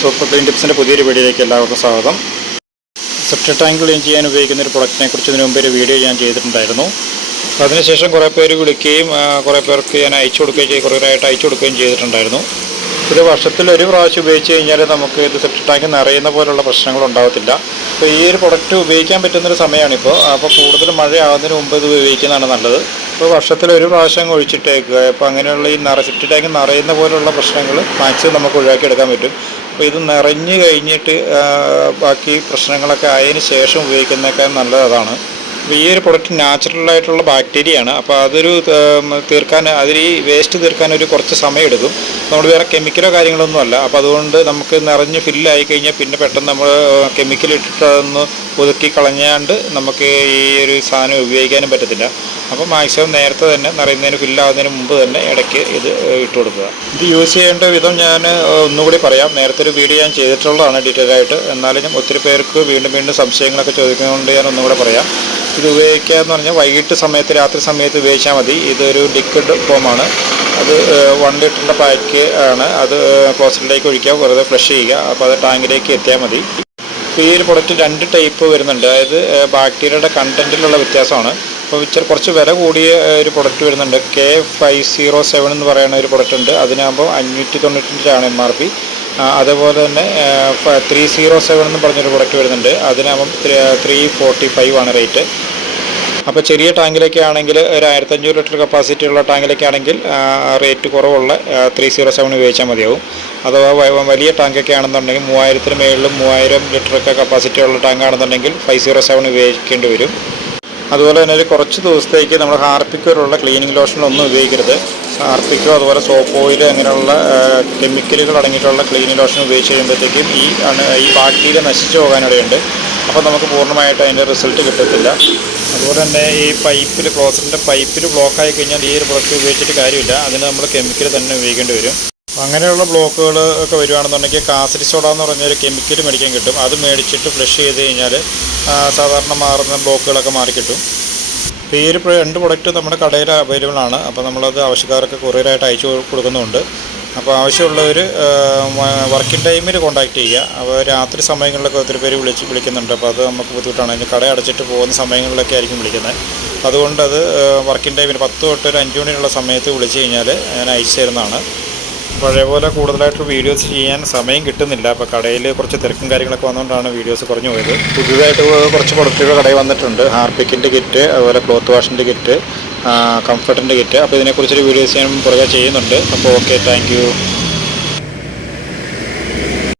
Super clean ടിപ്സിന്റെ പുതിയൊരു വീഡിയോയിലേക്ക് എല്ലാവർക്കും സ്വാഗതം. സെപ്റ്റ് ടാങ്ക് ക്ലീൻ ചെയ്യാൻ ഉപയോഗിക്കുന്ന ഒരു പ്രൊഡക്റ്റിനെ കുറിച്ച് ഇതിനു മുമ്പ് ഒരു വീഡിയോ ഞാൻ ചെയ്തിട്ടുണ്ടായിരുന്നു. അപ്പോൾ അതിനുശേഷം കുറേ പേര് വിളിക്കുകയും കുറേ പേർക്ക് ഞാൻ അയച്ചു കൊടുക്കുകയും ചെയ്ത് പേരായിട്ട് അയച്ചു കൊടുക്കുകയും ചെയ്തിട്ടുണ്ടായിരുന്നു. ഇത് വർഷത്തിൽ ഒരു പ്രാവശ്യം ഉപയോഗിച്ച് കഴിഞ്ഞാൽ നമുക്ക് ഇത് സെപ്റ്റ് ടാങ്ക് നിറയുന്ന പോലുള്ള പ്രശ്നങ്ങൾ ഉണ്ടാവത്തില്ല. അപ്പോൾ ഈ ഒരു പ്രൊഡക്റ്റ് ഉപയോഗിക്കാൻ പറ്റുന്നൊരു സമയമാണിപ്പോൾ അപ്പോൾ കൂടുതൽ മഴയാവുന്നതിന് മുമ്പ് ഇത് ഉപയോഗിക്കുന്നതാണ് നല്ലത്. അപ്പോൾ വർഷത്തിൽ ഒരു പ്രാവശ്യം ഒഴിച്ചിട്ടേക്കുക. അപ്പോൾ അങ്ങനെയുള്ള ഈ നിറ സെപ്റ്റ് ടാങ്ക് നിറയുന്ന പോലുള്ള പ്രശ്നങ്ങൾ മാക്സിമം നമുക്ക് ഒഴിവാക്കി എടുക്കാൻ പറ്റും. അപ്പോൾ ഇത് നിറഞ്ഞു കഴിഞ്ഞിട്ട് ബാക്കി പ്രശ്നങ്ങളൊക്കെ ആയതിന് ശേഷം ഉപയോഗിക്കുന്നതൊക്കെ നല്ലത് അതാണ് അപ്പോൾ ഈ ഒരു പ്രൊഡക്റ്റ് നാച്ചുറൽ ആയിട്ടുള്ള ബാക്ടീരിയയാണ് അപ്പോൾ അതൊരു തീർക്കാൻ അതിൽ ഈ വേസ്റ്റ് തീർക്കാൻ ഒരു കുറച്ച് സമയം എടുക്കും. നമ്മൾ വേറെ കെമിക്കലോ കാര്യങ്ങളൊന്നും അല്ല. അപ്പോൾ അതുകൊണ്ട് നമുക്ക് നിറഞ്ഞ് ഫില്ലായി കഴിഞ്ഞാൽ പിന്നെ പെട്ടെന്ന് നമ്മൾ കെമിക്കൽ ഇട്ടിട്ട് അതൊന്ന് ഒതുക്കി കളഞ്ഞാണ്ട് നമുക്ക് ഈ ഒരു സാധനം ഉപയോഗിക്കാനും പറ്റത്തില്ല. അപ്പോൾ മാക്സിമം നേരത്തെ തന്നെ നിറയുന്നതിന് ഫില്ലാവുന്നതിന് മുമ്പ് തന്നെ ഇടയ്ക്ക് ഇത് ഇട്ട് കൊടുക്കുക. ഇത് യൂസ് ചെയ്യേണ്ട വിധം ഞാൻ ഒന്നുകൂടി പറയാം. നേരത്തെ ഒരു വീഡിയോ ഞാൻ ചെയ്തിട്ടുള്ളതാണ് ഡീറ്റെയിൽ ആയിട്ട്. എന്നാലും ഒത്തിരി പേർക്ക് വീണ്ടും വീണ്ടും സംശയങ്ങളൊക്കെ ചോദിക്കുന്നതുകൊണ്ട് ഞാൻ ഒന്നുകൂടെ പറയാം. ഇത് ഉപയോഗിക്കുക എന്ന് പറഞ്ഞാൽ വൈകിട്ട് സമയത്ത് രാത്രി സമയത്ത് ഉപയോഗിച്ചാൽ മതി. ഇതൊരു ലിക്വിഡ് ഫോമാണ് അത് വൺ ലിറ്ററിന്റെ പാക്ക് ആണ്. അത് ക്ലോസറ്റിലേക്ക് ഒഴിക്കുക വെറുതെ ഫ്ലഷ് ചെയ്യുക. അപ്പോൾ അത് ടാങ്കിലേക്ക് എത്തിയാൽ മതി. ഇപ്പോൾ ഈ ഒരു പ്രൊഡക്റ്റ് രണ്ട് ടൈപ്പ് വരുന്നുണ്ട്. അതായത് ബാക്ടീരിയയുടെ കണ്ടന്റിലുള്ള വ്യത്യാസമാണ്. അപ്പോൾ ഇച്ചിരി കുറച്ച് വില കൂടിയ ഒരു പ്രൊഡക്റ്റ് വരുന്നുണ്ട്. കെ ഫൈവ് സീറോ സെവൻ എന്ന് പറയുന്ന ഒരു പ്രൊഡക്റ്റ് ഉണ്ട്. അതിനാകുമ്പോൾ അഞ്ഞൂറ്റി തൊണ്ണൂറ്റഞ്ചാണ് എം ആർ പി അതുപോലെ തന്നെ ത്രീ സീറോ സെവൻ എന്ന് പറഞ്ഞൊരു പ്രൊഡക്റ്റ് വരുന്നുണ്ട്. അതിനാകുമ്പം ത്രീ ഫോർട്ടി ഫൈവ് ആണ് റേറ്റ് അപ്പോൾ ചെറിയ ടാങ്കിലൊക്കെ ആണെങ്കിൽ ഒരു ആയിരത്തഞ്ഞൂറ് ലിറ്റർ കപ്പാസിറ്റി ഉള്ള ടാങ്കിലൊക്കെ ആണെങ്കിൽ റേറ്റ് കുറവുള്ള ത്രീ സീറോ സെവൻ ഉപയോഗിച്ചാൽ മതിയാവും. അഥവാ വലിയ ടാങ്കൊക്കെ ആണെന്നുണ്ടെങ്കിൽ മൂവായിരത്തിന് മേളിലും മൂവായിരം ലിറ്ററൊക്കെ കപ്പാസിറ്റി ഉള്ള ടാങ്ക് ആണെന്നുണ്ടെങ്കിൽ ഫൈവ് സീറോ സെവൻ ഉപയോഗിക്കേണ്ടി വരും. അതുപോലെ തന്നെ ഒരു കുറച്ച് ദിവസത്തേക്ക് നമ്മൾ ഹാർപ്പിക്കോയിലുള്ള ക്ലീനിങ് ലോഷനൊന്നും ഉപയോഗിക്കരുത്. ഹാർപ്പിക്കോ അതുപോലെ സോപ്പ് ഓയിൽ അങ്ങനെയുള്ള കെമിക്കലുകൾ അടങ്ങിയിട്ടുള്ള ക്ലീനിങ് ലോഷൻ ഉപയോഗിച്ച് കഴിയുമ്പോഴത്തേക്കും ഈ ഈ ബാക്ടീരിയ നശിച്ചു പോകാനിടയുണ്ട് അപ്പോൾ നമുക്ക് പൂർണമായിട്ട് അതിന്റെ റിസൾട്ട് കിട്ടത്തില്ല. അതുപോലെ തന്നെ ഈ പൈപ്പിൽ ക്ലോസറ്റിന്റെ പൈപ്പിൽ ബ്ലോക്കായി കഴിഞ്ഞാൽ ഈ ഒരു പ്രൊഡക്റ്റ് ഉപയോഗിച്ചിട്ട് കാര്യമില്ല. അതിന് നമ്മൾ കെമിക്കൽ തന്നെ ഉപയോഗിക്കേണ്ടി വരും. അങ്ങനെയുള്ള ബ്ലോക്കുകൾ ഒക്കെ വരികയാണെന്നുണ്ടെങ്കിൽ കാസരി സോഡ എന്ന് പറഞ്ഞൊരു കെമിക്കൽ മേടിക്കാൻ കിട്ടും. അത് മേടിച്ചിട്ട് ഫ്ലഷ് ചെയ്ത് കഴിഞ്ഞാൽ സാധാരണ മാറുന്ന ബ്ലോക്കുകളൊക്കെ മാറിക്കിട്ടും ഇപ്പോൾ ഈ ഒരു രണ്ട് പ്രൊഡക്റ്റ് നമ്മുടെ കടയിൽ അവൈലബിൾ ആണ്. അപ്പോൾ നമ്മളത് ആവശ്യക്കാർക്ക് കൊറിയറായിട്ട് അയച്ചു കൊടുക്കുന്നുണ്ട്. അപ്പോൾ ആവശ്യമുള്ളവർ വർക്കിംഗ് ടൈമിൽ കോൺടാക്ട് ചെയ്യുക. അപ്പോൾ രാത്രി സമയങ്ങളിലൊക്കെ ഒത്തിരി പേര് വിളിച്ച് വിളിക്കുന്നുണ്ട്. അപ്പോൾ അത് നമുക്ക് ബുദ്ധിമുട്ടാണ്. അതിന് കട അടച്ചിട്ട് പോകുന്ന സമയങ്ങളിലൊക്കെ ആയിരിക്കും വിളിക്കുന്നത്. അതുകൊണ്ട് അത് വർക്കിംഗ് ടൈമിൽ പത്ത് തൊട്ട് ഒരു അഞ്ച് മണിയുള്ള സമയത്ത് വിളിച്ച് കഴിഞ്ഞാൽ ഞാൻ അയച്ചു തരുന്നതാണ്. പഴയ പോലെ കൂടുതലായിട്ട് വീഡിയോസ് ചെയ്യാൻ സമയം കിട്ടുന്നില്ല. അപ്പോൾ കടയിൽ കുറച്ച് തിരക്കും കാര്യങ്ങളൊക്കെ വന്നുകൊണ്ടാണ് വീഡിയോസ് കുറഞ്ഞു പോയത്. പുതിയതായിട്ട് കുറച്ച് പ്രൊഡക്റ്റുകൾ കടയിൽ വന്നിട്ടുണ്ട്. ഹാർപിക്കിന്റെ കിറ്റ് അതുപോലെ ക്ലോത്ത് വാഷിന്റെ കിറ്റ് കംഫർട്ടിന്റെ കിറ്റ് അപ്പോൾ ഇതിനെക്കുറിച്ചൊരു വീഡിയോസ് ഞാൻ പുറകെ ചെയ്യുന്നുണ്ട്. അപ്പോൾ ഓക്കെ താങ്ക്